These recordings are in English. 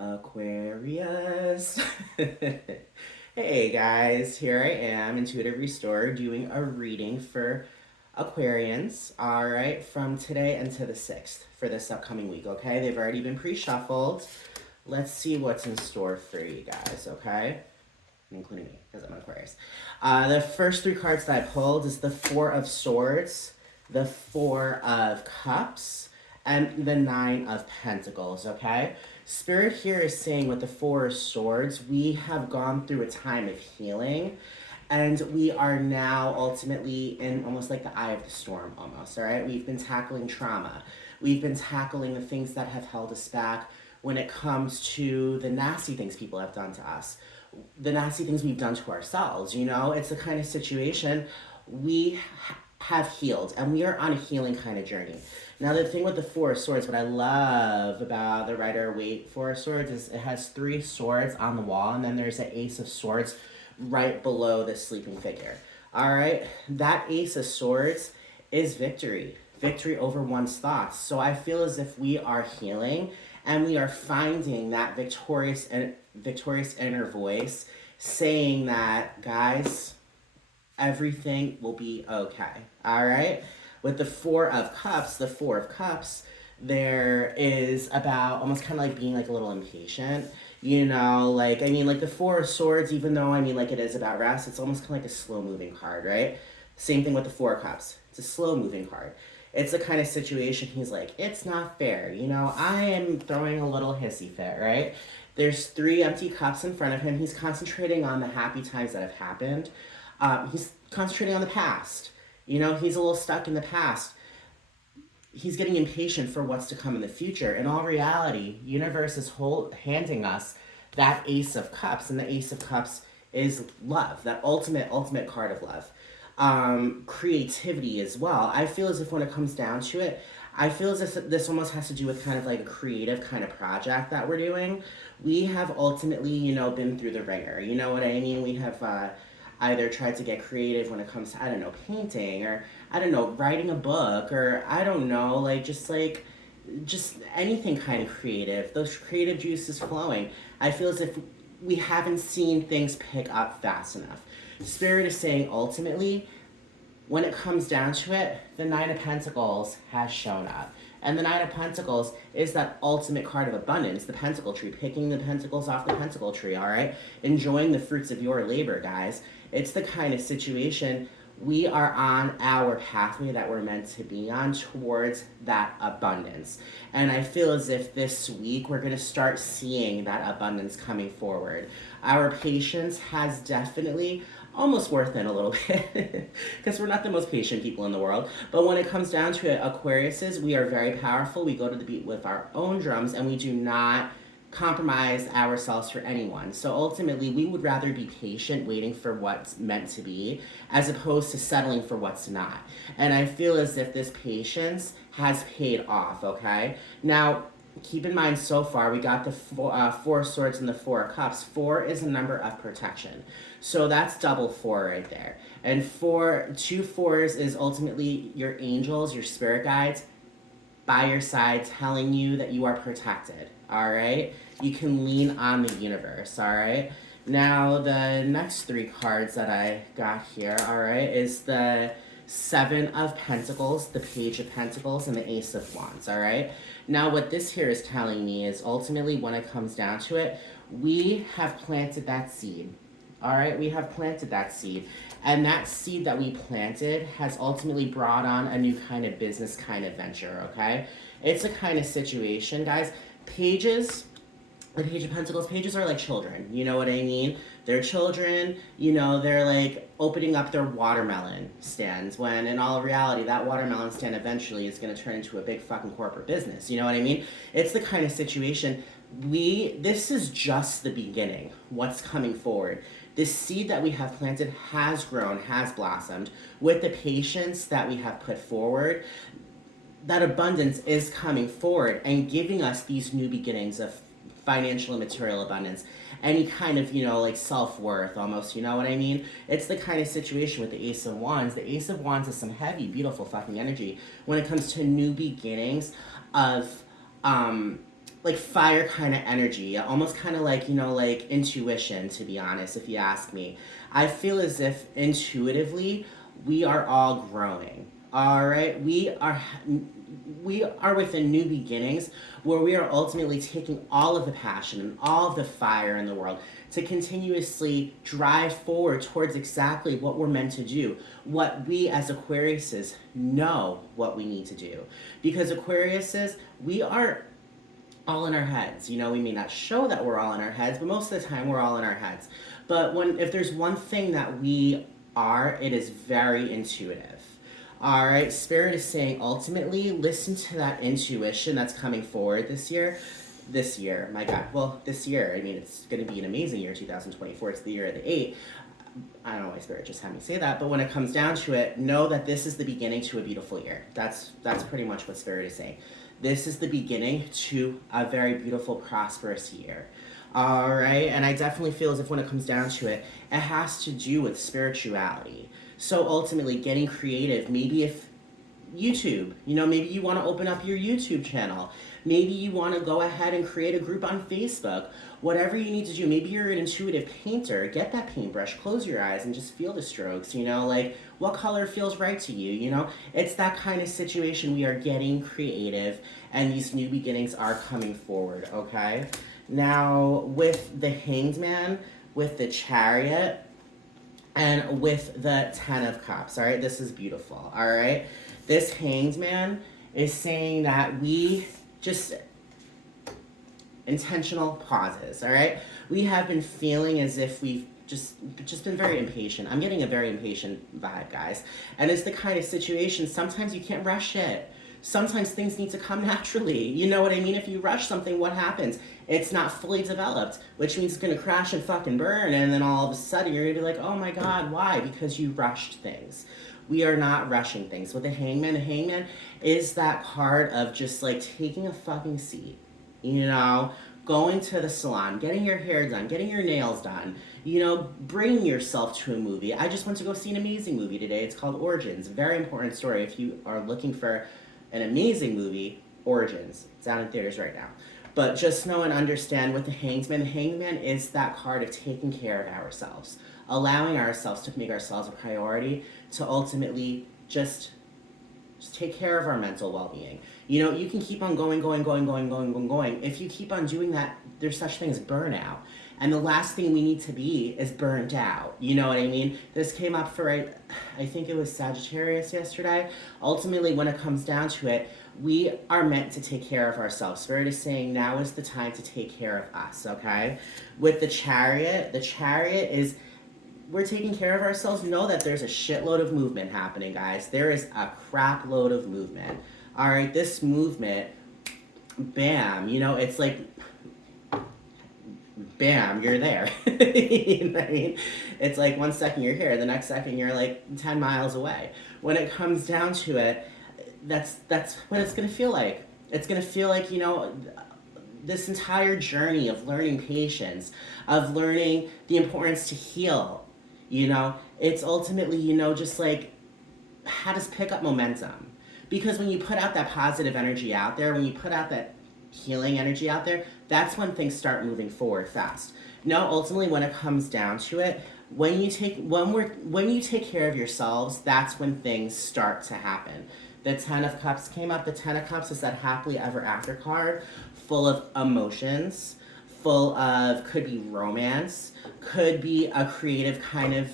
Aquarius. Hey guys, here I am, Intuitive Restore, doing a reading for Aquarians, all right, from today until the 6th for this upcoming week, okay? They've already been pre shuffled. Let's see what's in store for you guys, okay? Including me, because I'm an Aquarius. The first three cards that I pulled is the Four of Swords, the Four of Cups, and the Nine of Pentacles, okay? Spirit here is saying with the Four of Swords, we have gone through a time of healing, and we are now ultimately in almost like the eye of the storm, almost, all right? We've been tackling trauma. We've been tackling the things that have held us back when it comes to the nasty things people have done to us, the nasty things we've done to ourselves. You know, it's the kind of situation have healed, and we are on a healing kind of journey. Now, the thing with the Four of Swords, what I love about the Rider Waite Four of Swords is it has three swords on the wall, and then there's an Ace of Swords right below the sleeping figure. All right, that Ace of Swords is victory, victory over one's thoughts. So I feel as if we are healing and we are finding that victorious inner voice saying that, guys, everything will be okay. All right? With the Four of Cups, there is about almost kind of like being like a little impatient. You know, like, I mean, like the Four of Swords, even though, I mean, like it is about rest, it's almost kind of like a slow moving card, right? Same thing with the Four of Cups. It's a slow moving card. It's the kind of situation he's like, it's not fair. You know, I am throwing a little hissy fit, right? There's three empty cups in front of him. He's concentrating on the happy times that have happened. He's concentrating on the past. You know, he's a little stuck in the past. He's getting impatient for what's to come in the future. In all reality, universe is handing us that Ace of Cups, and the Ace of Cups is love, that ultimate card of love. Creativity as well. I feel as if when it comes down to it, I feel as if this almost has to do with kind of like a creative kind of project that we're doing. We have ultimately, you know, been through the ringer. You know what I mean? We have either tried to get creative when it comes to, I don't know, painting, or I don't know, writing a book, or I don't know, just anything kind of creative. Those creative juices flowing. I feel as if we haven't seen things pick up fast enough. Spirit is saying ultimately, when it comes down to it, the Nine of Pentacles has shown up. And the Nine of Pentacles is that ultimate card of abundance, the Pentacle tree, picking the pentacles off the Pentacle tree, all right? Enjoying the fruits of your labor, guys. It's the kind of situation we are on our pathway that we're meant to be on towards that abundance. And I feel as if this week we're going to start seeing that abundance coming forward. Our patience has definitely almost worth it a little bit because we're not the most patient people in the world. But when it comes down to it, Aquariuses, we are very powerful. We go to the beat with our own drums, and we do not compromise ourselves for anyone. So ultimately, we would rather be patient, waiting for what's meant to be, as opposed to settling for what's not. And I feel as if this patience has paid off, okay? Now, keep in mind, so far we got the Four Swords and the Four of Cups. Four is a number of protection, so that's double four right there. And two fours is ultimately your angels, your spirit guides by your side, telling you that you are protected. All right, you can lean on the universe. All right. Now the next three cards that I got here, all right, is the Seven of Pentacles, the Page of Pentacles, and the Ace of Wands, all right? Now, what this here is telling me is ultimately, when it comes down to it, we have planted that seed, all right? We have planted that seed. And that seed that we planted has ultimately brought on a new kind of business kind of venture, okay? It's a kind of situation, guys. Pages, the Page of Pentacles, pages are like children, you know what I mean? They're children, you know, they're like opening up their watermelon stands, when in all reality, that watermelon stand eventually is going to turn into a big fucking corporate business, you know what I mean? It's the kind of situation, this is just the beginning, what's coming forward. This seed that we have planted has grown, has blossomed. With the patience that we have put forward, that abundance is coming forward and giving us these new beginnings of financial and material abundance. Any kind of, you know, like self-worth almost, you know what I mean? It's the kind of situation with the Ace of Wands. The Ace of Wands is some heavy, beautiful fucking energy when it comes to new beginnings of like fire kind of energy, almost kind of like, you know, like intuition, to be honest, if you ask me. I feel as if intuitively we are all growing. All right, we are within new beginnings where we are ultimately taking all of the passion and all of the fire in the world to continuously drive forward towards exactly what we're meant to do, what we as Aquariuses know what we need to do. Because Aquariuses, we are all in our heads. You know, we may not show that we're all in our heads, but most of the time we're all in our heads. But if there's one thing that we are, it is very intuitive. All right, Spirit is saying ultimately listen to that intuition that's coming forward this year. This year, my God. Well, this year, I mean, it's going to be an amazing year, 2024. It's the year of the 8. I don't know why Spirit just had me say that, but when it comes down to it, know that this is the beginning to a beautiful year. That's pretty much what Spirit is saying. This is the beginning to a very beautiful, prosperous year. All right, and I definitely feel as if when it comes down to it, it has to do with spirituality. So ultimately, getting creative. Maybe if YouTube, you know, maybe you want to open up your YouTube channel. Maybe you want to go ahead and create a group on Facebook. Whatever you need to do. Maybe you're an intuitive painter. Get that paintbrush, close your eyes, and just feel the strokes, you know, like what color feels right to you, you know? It's that kind of situation. We are getting creative, and these new beginnings are coming forward, okay? Now, with the Hanged Man, with the Chariot, and with the Ten of Cups, all right? This is beautiful, all right? This Hanged Man is saying that we just intentional pauses, all right? We have been feeling as if we've just been very impatient. I'm getting a very impatient vibe, guys. And it's the kind of situation, sometimes you can't rush it. Sometimes things need to come naturally. You know what I mean? If you rush something, what happens? It's not fully developed, which means it's gonna crash and fucking burn, and then all of a sudden you're gonna be like, oh my God, why? Because you rushed things. We are not rushing things. With the Hangman is that card of just like taking a fucking seat, you know, going to the salon, getting your hair done, getting your nails done, you know, bringing yourself to a movie. I just went to go see an amazing movie today. It's called Origins. Very important story. If you are looking for an amazing movie, Origins. It's out in theaters right now. But just know and understand with the Hangman is that card of taking care of ourselves, allowing ourselves to make ourselves a priority, to ultimately just take care of our mental well-being. You know, you can keep on going. If you keep on doing that, there's such thing as burnout. And the last thing we need to be is burned out. You know what I mean? This came up for, I think it was Sagittarius yesterday. Ultimately, when it comes down to it, we are meant to take care of ourselves. Spirit is saying now is the time to take care of us, okay? With the Chariot is, we're taking care of ourselves. Know that there's a shitload of movement happening, guys. There is a crap load of movement. All right, this movement, bam, you know, it's like, bam, you're there. You know what I mean? It's like 1 second you're here, the next second you're like 10 miles away. When it comes down to it, that's what it's gonna feel like. It's gonna feel like, you know, this entire journey of learning patience, of learning the importance to heal, you know, it's ultimately, you know, just like how to pick up momentum. Because when you put out that positive energy out there, when you put out that healing energy out there, that's when things start moving forward fast. No, ultimately when it comes down to it, when you take care of yourselves, that's when things start to happen. The Ten of Cups came up. The Ten of Cups is that happily ever after card, full of emotions, full of, could be romance, could be a creative kind of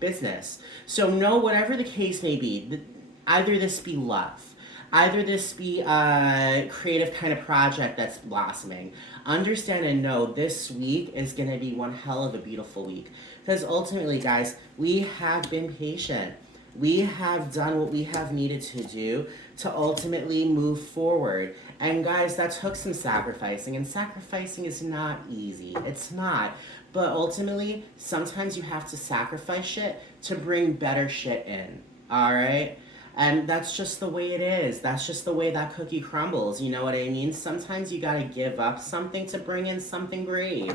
business. So no, whatever the case may be, either this be love, either this be a creative kind of project that's blossoming, understand and know this week is going to be one hell of a beautiful week. Because ultimately, guys, we have been patient. We have done what we have needed to do to ultimately move forward. And guys, that took some sacrificing, and sacrificing is not easy. It's not. But ultimately, sometimes you have to sacrifice shit to bring better shit in. All right? And that's just the way it is. That's just the way that cookie crumbles. You know what I mean? Sometimes you gotta give up something to bring in something great.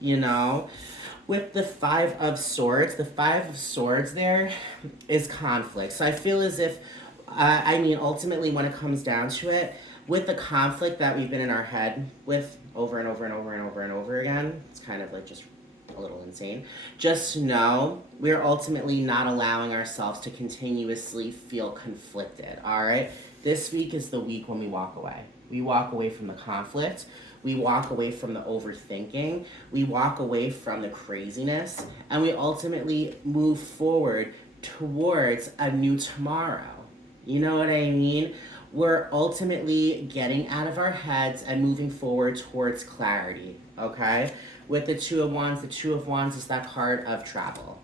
You know? With the Five of Swords there is conflict. So I feel as if, ultimately when it comes down to it, with the conflict that we've been in our head with over and over and over and over and over again, it's kind of like just a little insane. Just know we're ultimately not allowing ourselves to continuously feel conflicted, all right? This week is the week when we walk away. We walk away from the conflict. We walk away from the overthinking. We walk away from the craziness. And we ultimately move forward towards a new tomorrow. You know what I mean? We're ultimately getting out of our heads and moving forward towards clarity, okay? With the Two of Wands is that card of travel.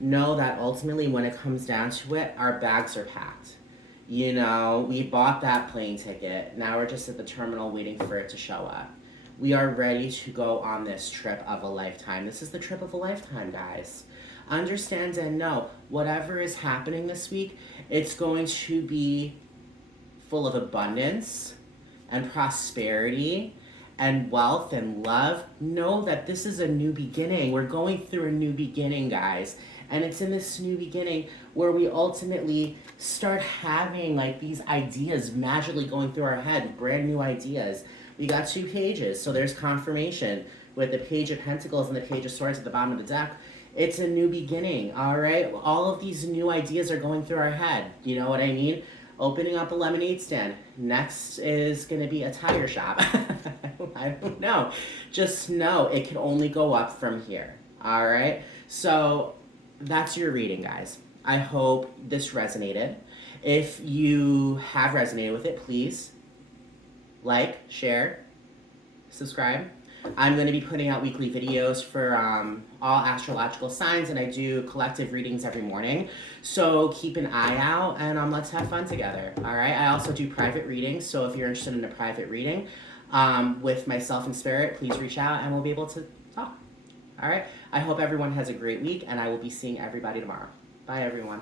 Know that ultimately when it comes down to it, our bags are packed. You know, we bought that plane ticket. Now we're just at the terminal waiting for it to show up. We are ready to go on this trip of a lifetime. This is the trip of a lifetime, guys. Understand and know, whatever is happening this week, it's going to be full of abundance and prosperity and wealth and love. Know that this is a new beginning. We're going through a new beginning, guys. And it's in this new beginning where we ultimately start having like these ideas magically going through our head, brand new ideas. We got 2 pages, so there's confirmation with the Page of Pentacles and the Page of Swords at the bottom of the deck. It's a new beginning, all right? All of these new ideas are going through our head. You know what I mean? Opening up a lemonade stand. Next is going to be a tire shop. I don't know. Just know it can only go up from here, all right? So that's your reading, guys. I hope this resonated. If you have resonated with it, please like, share, subscribe. I'm going to be putting out weekly videos for all astrological signs, and I do collective readings every morning. So keep an eye out, and let's have fun together, all right? I also do private readings, so if you're interested in a private reading with myself and Spirit, please reach out, and we'll be able to talk, all right? I hope everyone has a great week, and I will be seeing everybody tomorrow. Bye, everyone.